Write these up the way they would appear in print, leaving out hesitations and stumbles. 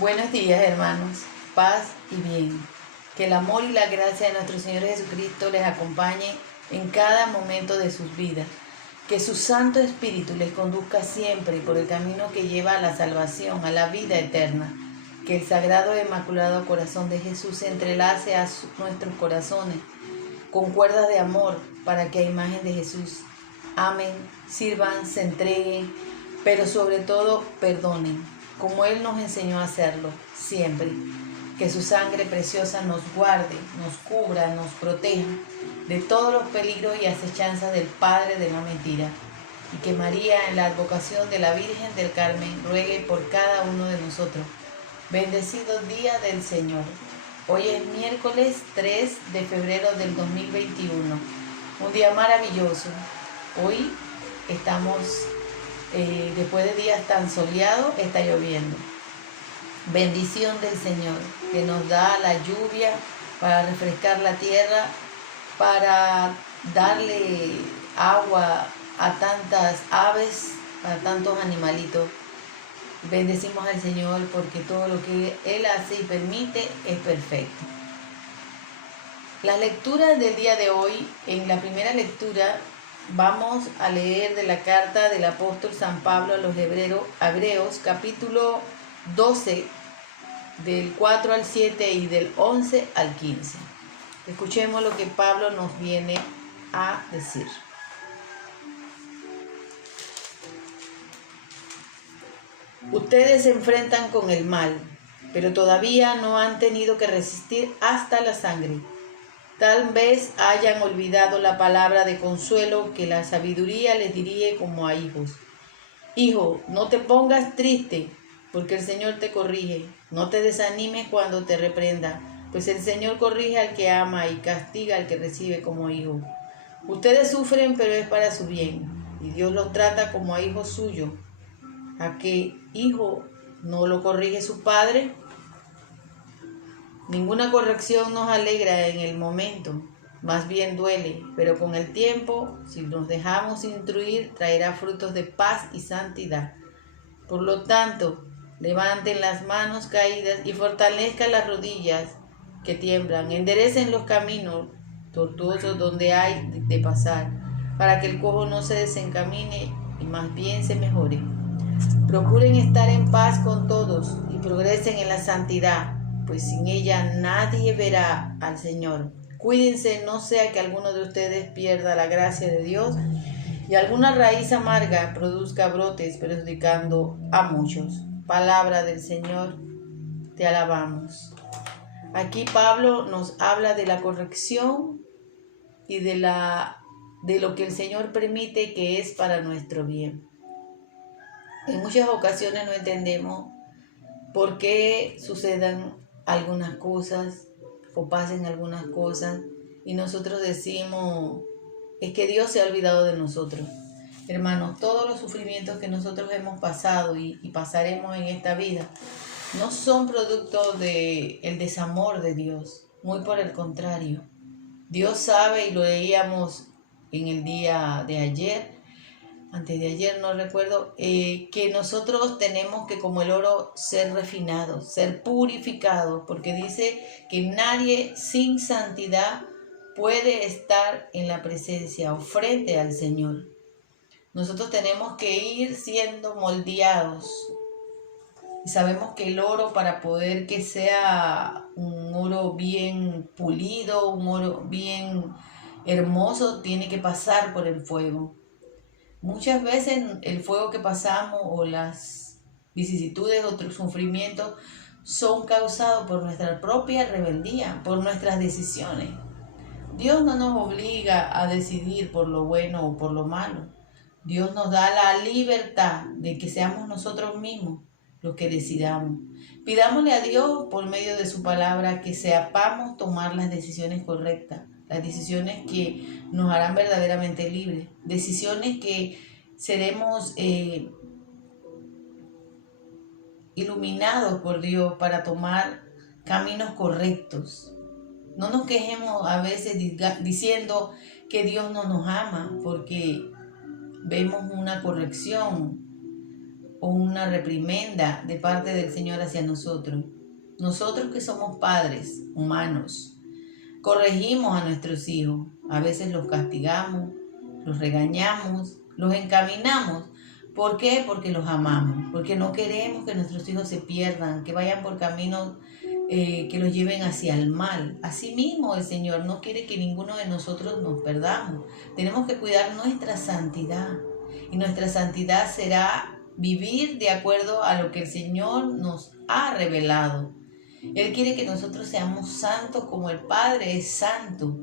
Buenos días, hermanos, paz y bien. Que el amor y la gracia de nuestro Señor Jesucristo les acompañe en cada momento de sus vidas. Que su Santo Espíritu les conduzca siempre por el camino que lleva a la salvación, a la vida eterna. Que el Sagrado e Inmaculado Corazón de Jesús se entrelace a nuestros corazones con cuerdas de amor para que a imagen de Jesús amen, sirvan, se entreguen, pero sobre todo perdonen, como Él nos enseñó a hacerlo siempre. Que su sangre preciosa nos guarde, nos cubra, nos proteja de todos los peligros y acechanzas del Padre de la mentira. Y que María, en la advocación de la Virgen del Carmen, ruegue por cada uno de nosotros. Bendecido día del Señor. Hoy es miércoles 3 de febrero del 2021. Un día maravilloso. Hoy estamos, después de días tan soleados, está lloviendo. Bendición del Señor, que nos da la lluvia para refrescar la tierra, para darle agua a tantas aves, a tantos animalitos. Bendecimos al Señor porque todo lo que Él hace y permite es perfecto. Las lecturas del día de hoy, en la primera lectura vamos a leer de la carta del apóstol San Pablo a los Hebreos, capítulo 12, del 4 al 7 y del 11 al 15. Escuchemos lo que Pablo nos viene a decir. Ustedes se enfrentan con el mal, pero todavía no han tenido que resistir hasta la sangre. Tal vez hayan olvidado la palabra de consuelo que la sabiduría les diría como a hijos. Hijo, no te pongas triste, porque el Señor te corrige. No te desanimes cuando te reprenda, pues el Señor corrige al que ama y castiga al que recibe como hijo. Ustedes sufren, pero es para su bien, y Dios los trata como a hijos suyos. ¿A qué hijo no lo corrige su padre? Ninguna corrección nos alegra en el momento, más bien duele, pero con el tiempo, si nos dejamos instruir, traerá frutos de paz y santidad. Por lo tanto, levanten las manos caídas y fortalezcan las rodillas que tiemblan, enderecen los caminos tortuosos donde hay de pasar, para que el cojo no se desencamine y más bien se mejore. Procuren estar en paz con todos y progresen en la santidad, pues sin ella nadie verá al Señor. Cuídense, no sea que alguno de ustedes pierda la gracia de Dios y alguna raíz amarga produzca brotes perjudicando a muchos. Palabra del Señor, te alabamos. Aquí Pablo nos habla de la corrección y de lo que el Señor permite que es para nuestro bien. En muchas ocasiones no entendemos por qué sucedan algunas cosas o pasen algunas cosas y nosotros decimos, es que Dios se ha olvidado de nosotros. Hermanos, todos los sufrimientos que nosotros hemos pasado y pasaremos en esta vida no son producto del desamor de Dios, muy por el contrario. Dios sabe, y lo leíamos en el día de ayer, antes de ayer no recuerdo, que nosotros tenemos que como el oro ser refinados, ser purificados, porque dice que nadie sin santidad puede estar en la presencia o frente al Señor. Nosotros tenemos que ir siendo moldeados. Y sabemos que el oro, para poder que sea un oro bien pulido, un oro bien hermoso, tiene que pasar por el fuego. Muchas veces el fuego que pasamos o las vicisitudes o otros sufrimientos son causados por nuestra propia rebeldía, por nuestras decisiones. Dios no nos obliga a decidir por lo bueno o por lo malo. Dios nos da la libertad de que seamos nosotros mismos los que decidamos. Pidámosle a Dios por medio de su palabra que sepamos tomar las decisiones correctas, las decisiones que nos harán verdaderamente libres, decisiones que seremos iluminados por Dios para tomar caminos correctos. No nos quejemos a veces diciendo que Dios no nos ama porque vemos una corrección o una reprimenda de parte del Señor hacia nosotros. Nosotros que somos padres humanos, corregimos a nuestros hijos. A veces los castigamos, los regañamos, los encaminamos. ¿Por qué? Porque los amamos, porque no queremos que nuestros hijos se pierdan, que vayan por caminos que los lleven hacia el mal. Asimismo, el Señor no quiere que ninguno de nosotros nos perdamos. Tenemos que cuidar nuestra santidad, y nuestra santidad será vivir de acuerdo a lo que el Señor nos ha revelado. Él quiere que nosotros seamos santos como el Padre es santo.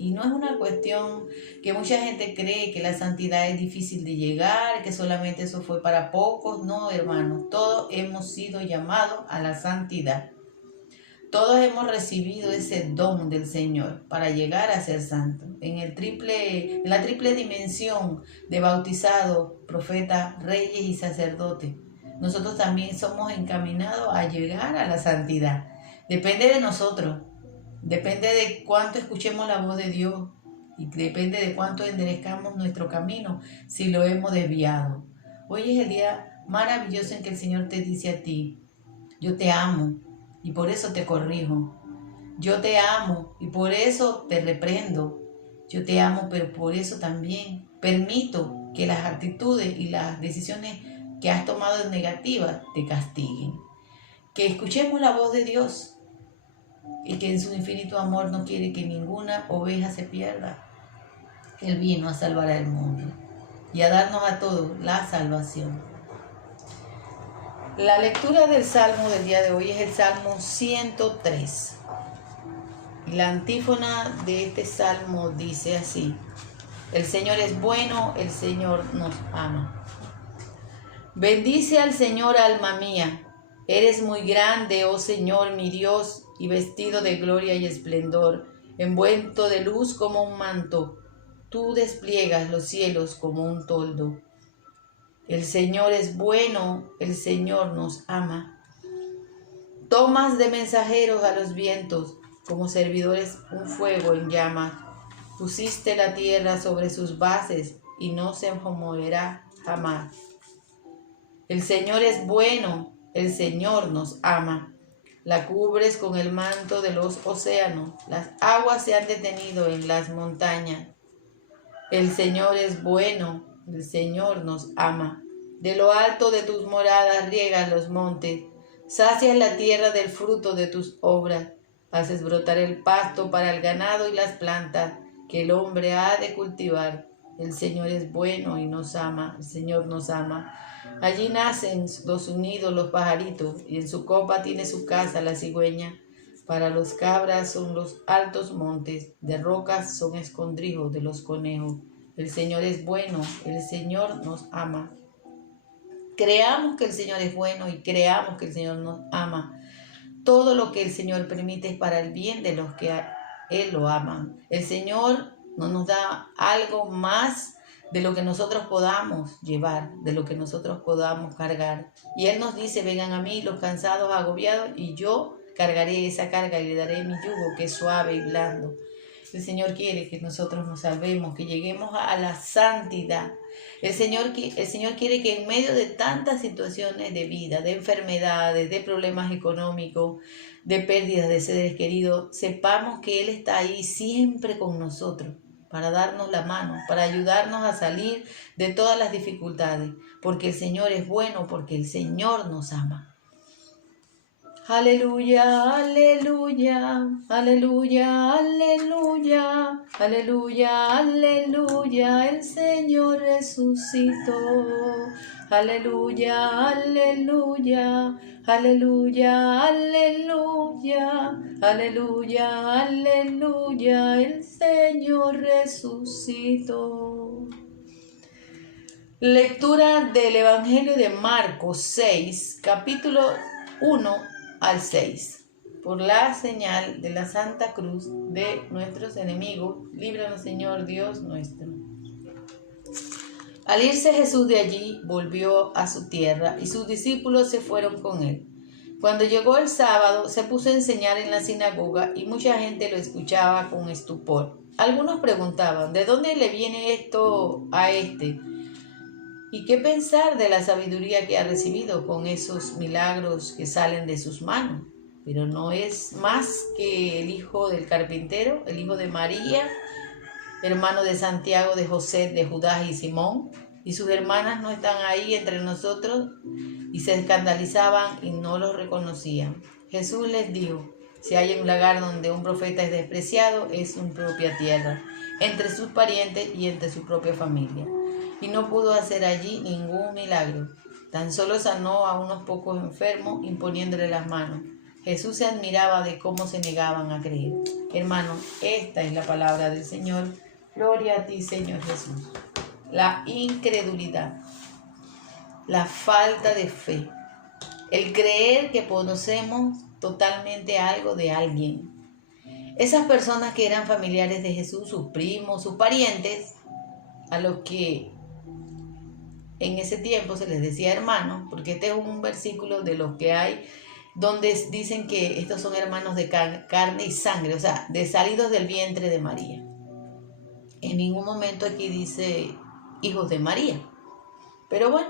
Y no es una cuestión que mucha gente cree que la santidad es difícil de llegar, que solamente eso fue para pocos. No, hermanos, todos hemos sido llamados a la santidad. Todos hemos recibido ese don del Señor para llegar a ser santos. En la triple dimensión de bautizado, profeta, reyes y sacerdotes, nosotros también somos encaminados a llegar a la santidad. Depende de nosotros, depende de cuánto escuchemos la voz de Dios y depende de cuánto enderezcamos nuestro camino si lo hemos desviado. Hoy es el día maravilloso en que el Señor te dice a ti: yo te amo y por eso te corrijo. Yo te amo y por eso te reprendo. Yo te amo, pero por eso también permito que las actitudes y las decisiones que has tomado negativas te castiguen. Que escuchemos la voz de Dios y que en su infinito amor no quiere que ninguna oveja se pierda. Él vino a salvar al mundo y a darnos a todos la salvación. La lectura del Salmo del día de hoy es el Salmo 103. La antífona de este Salmo dice así: el Señor es bueno, el Señor nos ama. Bendice al Señor, alma mía. Eres muy grande, oh Señor, mi Dios, y vestido de gloria y esplendor, envuelto de luz como un manto. Tú despliegas los cielos como un toldo. El Señor es bueno, el Señor nos ama. Tomas de mensajeros a los vientos, como servidores un fuego en llamas. Pusiste la tierra sobre sus bases y no se moverá jamás. El Señor es bueno, el Señor nos ama. La cubres con el manto de los océanos, las aguas se han detenido en las montañas. El Señor es bueno, el Señor nos ama. De lo alto de tus moradas riegas los montes, sacias la tierra del fruto de tus obras, haces brotar el pasto para el ganado y las plantas que el hombre ha de cultivar. El Señor es bueno y nos ama, el Señor nos ama. Allí nacen los unidos los pajaritos, y en su copa tiene su casa la cigüeña. Para los cabras son los altos montes, de rocas son escondrijos de los conejos. El Señor es bueno, el Señor nos ama. Creamos que el Señor es bueno y creamos que el Señor nos ama. Todo lo que el Señor permite es para el bien de los que a Él lo aman. El Señor no nos da algo más de lo que nosotros podamos llevar, de lo que nosotros podamos cargar. Y Él nos dice: vengan a mí los cansados, agobiados, y yo cargaré esa carga y le daré mi yugo, que es suave y blando. El Señor quiere que nosotros nos salvemos, que lleguemos a la santidad. El Señor quiere que en medio de tantas situaciones de vida, de enfermedades, de problemas económicos, de pérdidas de seres queridos, sepamos que Él está ahí siempre con nosotros, para darnos la mano, para ayudarnos a salir de todas las dificultades, porque el Señor es bueno, porque el Señor nos ama. Aleluya, aleluya, aleluya, aleluya, aleluya, aleluya, el Señor resucitó. Aleluya, aleluya, aleluya, aleluya, aleluya, aleluya, el Señor resucitó. Lectura del Evangelio de Marcos 6, capítulo 1 al 6. Por la señal de la Santa Cruz de nuestros enemigos, líbranos, Señor Dios nuestro. Al irse Jesús de allí, volvió a su tierra, y sus discípulos se fueron con él. Cuando llegó el sábado, se puso a enseñar en la sinagoga, y mucha gente lo escuchaba con estupor. Algunos preguntaban: ¿de dónde le viene esto a este? ¿Y qué pensar de la sabiduría que ha recibido con esos milagros que salen de sus manos? Pero no es más que el hijo del carpintero, el hijo de María, hermano de Santiago, de José, de Judas y Simón. Y sus hermanas no están ahí entre nosotros y se escandalizaban y no los reconocían. Jesús les dijo: si hay un lugar donde un profeta es despreciado, es su propia tierra, entre sus parientes y entre su propia familia. Y no pudo hacer allí ningún milagro. Tan solo sanó a unos pocos enfermos imponiéndole las manos. Jesús se admiraba de cómo se negaban a creer. Hermanos, esta es la palabra del Señor. Gloria a ti, Señor Jesús. La incredulidad, la falta de fe, el creer que conocemos totalmente algo de alguien. Esas personas que eran familiares de Jesús, sus primos, sus parientes, a los que en ese tiempo se les decía hermanos, porque este es un versículo de los que hay donde dicen que estos son hermanos de carne y sangre, o sea, de salidos del vientre de María. En ningún momento aquí dice hijos de María. Pero bueno,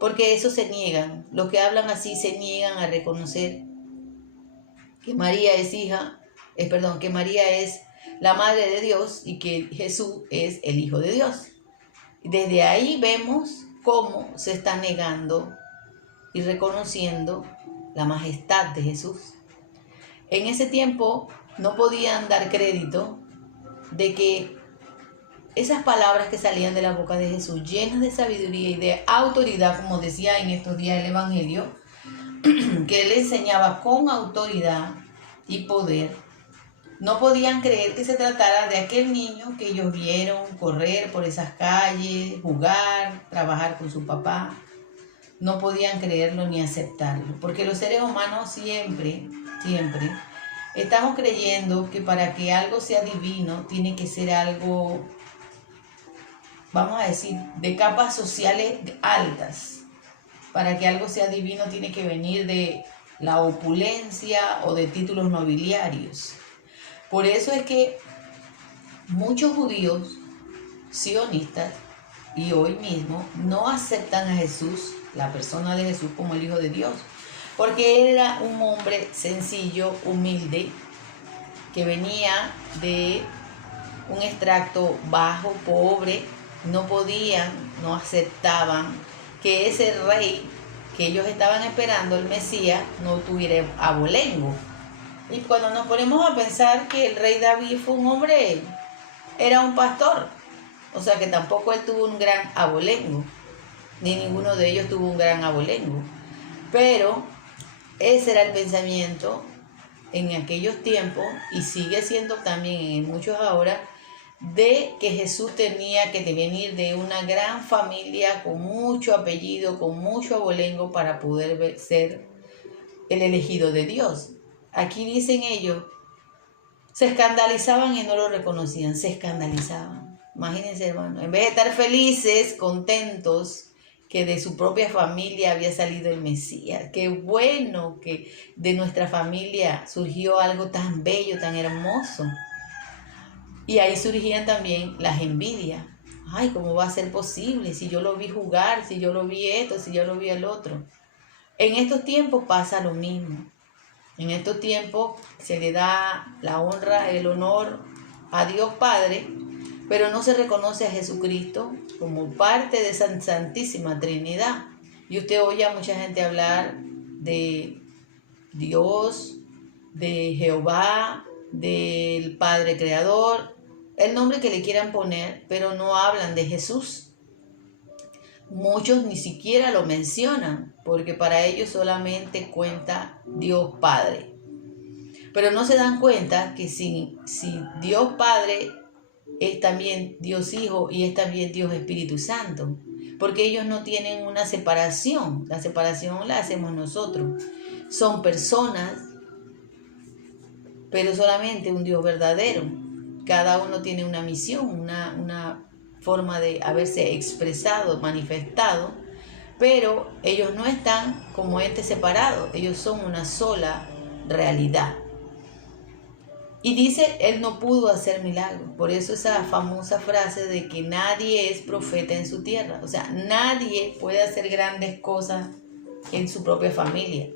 porque eso se niegan. Los que hablan así se niegan a reconocer que María es que María es la madre de Dios y que Jesús es el Hijo de Dios. Desde ahí vemos cómo se está negando y reconociendo la majestad de Jesús. En ese tiempo no podían dar crédito de que esas palabras que salían de la boca de Jesús, llenas de sabiduría y de autoridad, como decía en estos días el Evangelio, que él enseñaba con autoridad y poder, no podían creer que se tratara de aquel niño que ellos vieron correr por esas calles, jugar, trabajar con su papá. No podían creerlo ni aceptarlo, porque los seres humanos siempre estamos creyendo que para que algo sea divino tiene que ser algo, vamos a decir, de capas sociales altas. Para que algo sea divino tiene que venir de la opulencia o de títulos nobiliarios. Por eso es que muchos judíos sionistas y hoy mismo no aceptan a Jesús, la persona de Jesús, como el Hijo de Dios, porque él era un hombre sencillo, humilde, que venía de un extracto bajo, pobre. No aceptaban que ese rey que ellos estaban esperando, el Mesías, no tuviera abolengo. Y cuando nos ponemos a pensar que el rey David fue un hombre, era un pastor, o sea que tampoco él tuvo un gran abolengo, ni ninguno de ellos tuvo un gran abolengo. Pero ese era el pensamiento en aquellos tiempos y sigue siendo también en muchos ahora, de que Jesús tenía que venir de una gran familia con mucho apellido, con mucho abolengo para poder ser el elegido de Dios. Aquí dicen ellos, se escandalizaban y no lo reconocían, se escandalizaban. Imagínense, hermano, en vez de estar felices, contentos, que de su propia familia había salido el Mesías. Qué bueno que de nuestra familia surgió algo tan bello, tan hermoso. Y ahí surgían también las envidias. Ay, ¿cómo va a ser posible? Si yo lo vi jugar, si yo lo vi esto, si yo lo vi el otro. En estos tiempos pasa lo mismo. En estos tiempos se le da la honra, el honor a Dios Padre, pero no se reconoce a Jesucristo como parte de esa Santísima Trinidad. Y usted oye a mucha gente hablar de Dios, de Jehová, del Padre Creador, el nombre que le quieran poner, pero no hablan de Jesús. Muchos ni siquiera lo mencionan, porque para ellos solamente cuenta Dios Padre. Pero no se dan cuenta que si Dios Padre es también Dios Hijo y es también Dios Espíritu Santo, porque ellos no tienen una separación. La separación la hacemos nosotros. Son personas, pero solamente un Dios verdadero. Cada uno tiene una misión, una forma de haberse expresado, manifestado, pero ellos no están como entes separados, ellos son una sola realidad. Y dice, él no pudo hacer milagros. Por eso esa famosa frase de que nadie es profeta en su tierra. O sea, nadie puede hacer grandes cosas en su propia familia.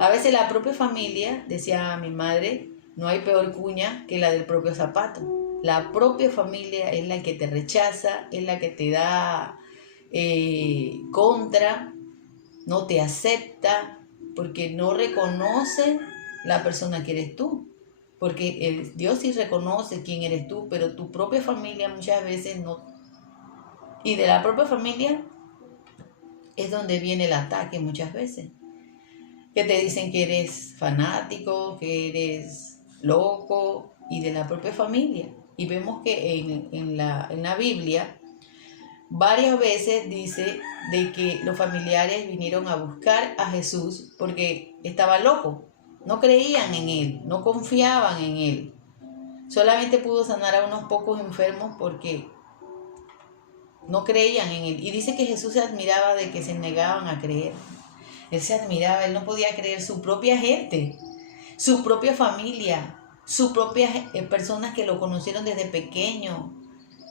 A veces la propia familia, decía mi madre, no hay peor cuña que la del propio zapato. La propia familia es la que te rechaza, es la que te da contra, no te acepta, porque no reconoce la persona que eres tú. Porque Dios sí reconoce quién eres tú, pero tu propia familia muchas veces no. Y de la propia familia es donde viene el ataque muchas veces. Que te dicen que eres fanático, que eres loco, y de la propia familia. Y vemos que en la Biblia varias veces dice de que los familiares vinieron a buscar a Jesús porque estaba loco. No creían en él, no confiaban en él. Solamente pudo sanar a unos pocos enfermos porque no creían en él. Y dice que Jesús se admiraba de que se negaban a creer. Él se admiraba, él no podía creer su propia gente, su propia familia, sus propias personas que lo conocieron desde pequeño.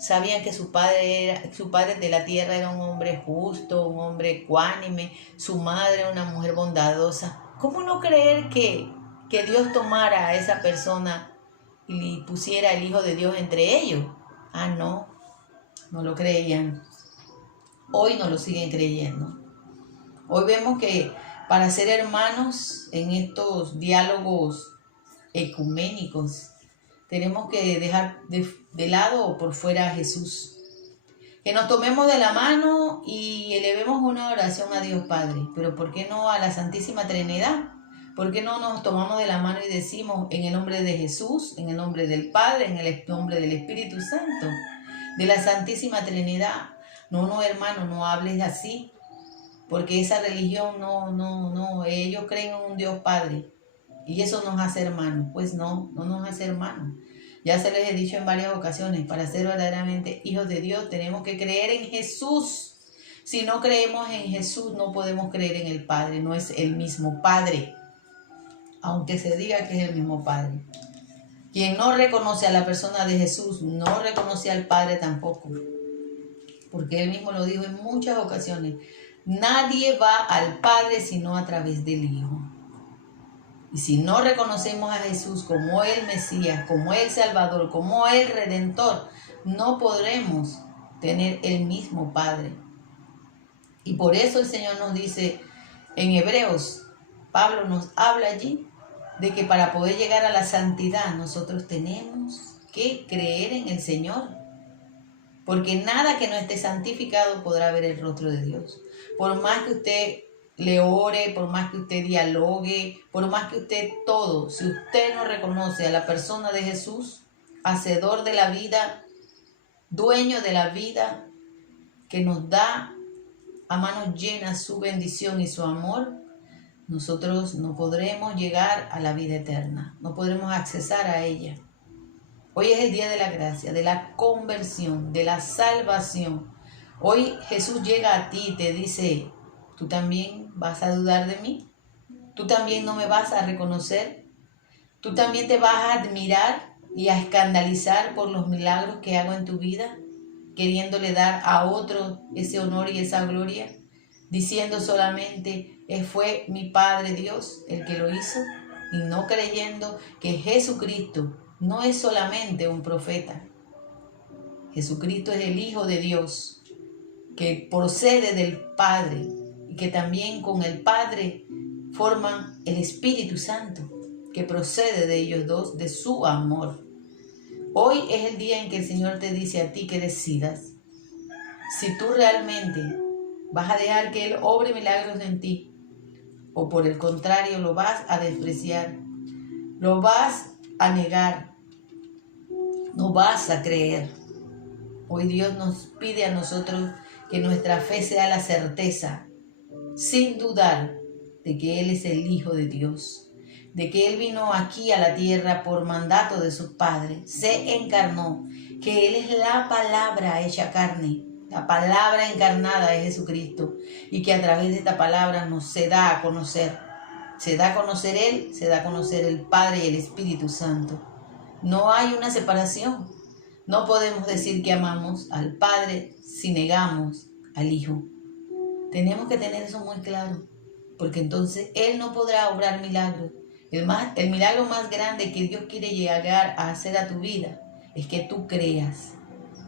Sabían que su padre de la tierra era un hombre justo, un hombre ecuánime, su madre era una mujer bondadosa. ¿Cómo no creer que Dios tomara a esa persona y pusiera el Hijo de Dios entre ellos? Ah, no lo creían. Hoy no lo siguen creyendo. Hoy vemos que para ser hermanos en estos diálogos ecuménicos, tenemos que dejar de lado o por fuera a Jesús. Que nos tomemos de la mano y elevemos una oración a Dios Padre. Pero ¿por qué no a la Santísima Trinidad? ¿Por qué no nos tomamos de la mano y decimos en el nombre de Jesús, en el nombre del Padre, en el nombre del Espíritu Santo, de la Santísima Trinidad? No, hermano, no hables así. Porque esa religión no, ellos creen en un Dios Padre. Y eso nos hace hermanos. Pues no nos hace hermanos. Ya se les he dicho en varias ocasiones, para ser verdaderamente hijos de Dios tenemos que creer en Jesús. Si no creemos en Jesús no podemos creer en el Padre, no es el mismo Padre, aunque se diga que es el mismo Padre. Quien no reconoce a la persona de Jesús no reconoce al Padre tampoco, porque él mismo lo dijo en muchas ocasiones. Nadie va al Padre sino a través del Hijo. Y si no reconocemos a Jesús como el Mesías, como el Salvador, como el Redentor, no podremos tener el mismo Padre. Y por eso el Señor nos dice en Hebreos, Pablo nos habla allí de que para poder llegar a la santidad nosotros tenemos que creer en el Señor. Porque nada que no esté santificado podrá ver el rostro de Dios. Por más que usted le ore, por más que usted dialogue, por más que usted todo, si usted no reconoce a la persona de Jesús, hacedor de la vida, dueño de la vida, que nos da a manos llenas su bendición y su amor, nosotros no podremos llegar a la vida eterna, no podremos accesar a ella. Hoy es el día de la gracia, de la conversión, de la salvación. Hoy Jesús llega a ti y te dice, ¿tú también vas a dudar de mí? ¿Tú también no me vas a reconocer? ¿Tú también te vas a admirar y a escandalizar por los milagros que hago en tu vida? Queriéndole dar a otro ese honor y esa gloria, diciendo solamente, fue mi Padre Dios el que lo hizo, y no creyendo que Jesucristo no es solamente un profeta. Jesucristo es el Hijo de Dios, que procede del Padre y que también con el Padre forman el Espíritu Santo, que procede de ellos dos, de su amor. Hoy es el día en que el Señor te dice a ti que decidas si tú realmente vas a dejar que Él obre milagros en ti, o por el contrario lo vas a despreciar, lo vas a negar, no vas a creer. Hoy Dios nos pide a nosotros que nuestra fe sea la certeza, sin dudar, de que Él es el Hijo de Dios, de que Él vino aquí a la tierra por mandato de su Padre, se encarnó, que Él es la palabra hecha carne, la palabra encarnada es Jesucristo, y que a través de esta palabra nos se da a conocer. Se da a conocer Él, se da a conocer el Padre y el Espíritu Santo. No hay una separación. No podemos decir que amamos al Padre si negamos al Hijo. Tenemos que tener eso muy claro, porque entonces Él no podrá obrar milagros. El milagro más grande que Dios quiere llegar a hacer a tu vida es que tú creas,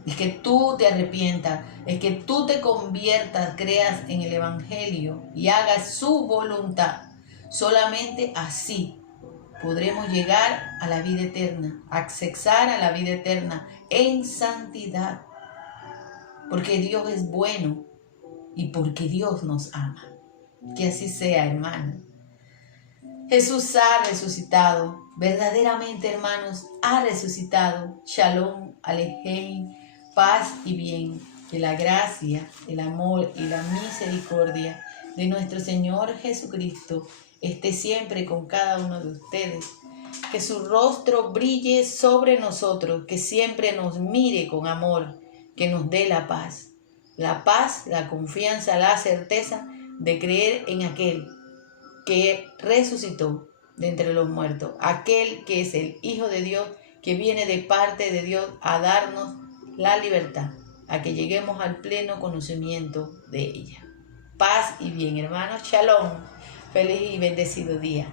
es que tú te arrepientas, es que tú te conviertas, creas en el Evangelio y hagas su voluntad. Solamente así podremos llegar a la vida eterna, accesar a la vida eterna en santidad, porque Dios es bueno y porque Dios nos ama. Que así sea, hermano. Jesús ha resucitado, verdaderamente, hermanos, ha resucitado. Shalom, Alejem, paz y bien. Que la gracia, el amor y la misericordia de nuestro Señor Jesucristo esté siempre con cada uno de ustedes. Que su rostro brille sobre nosotros, que siempre nos mire con amor, que nos dé la paz. La paz, la confianza, la certeza de creer en aquel que resucitó de entre los muertos, aquel que es el Hijo de Dios, que viene de parte de Dios a darnos la libertad, a que lleguemos al pleno conocimiento de ella. Paz y bien, hermanos. Shalom. Feliz y bendecido día.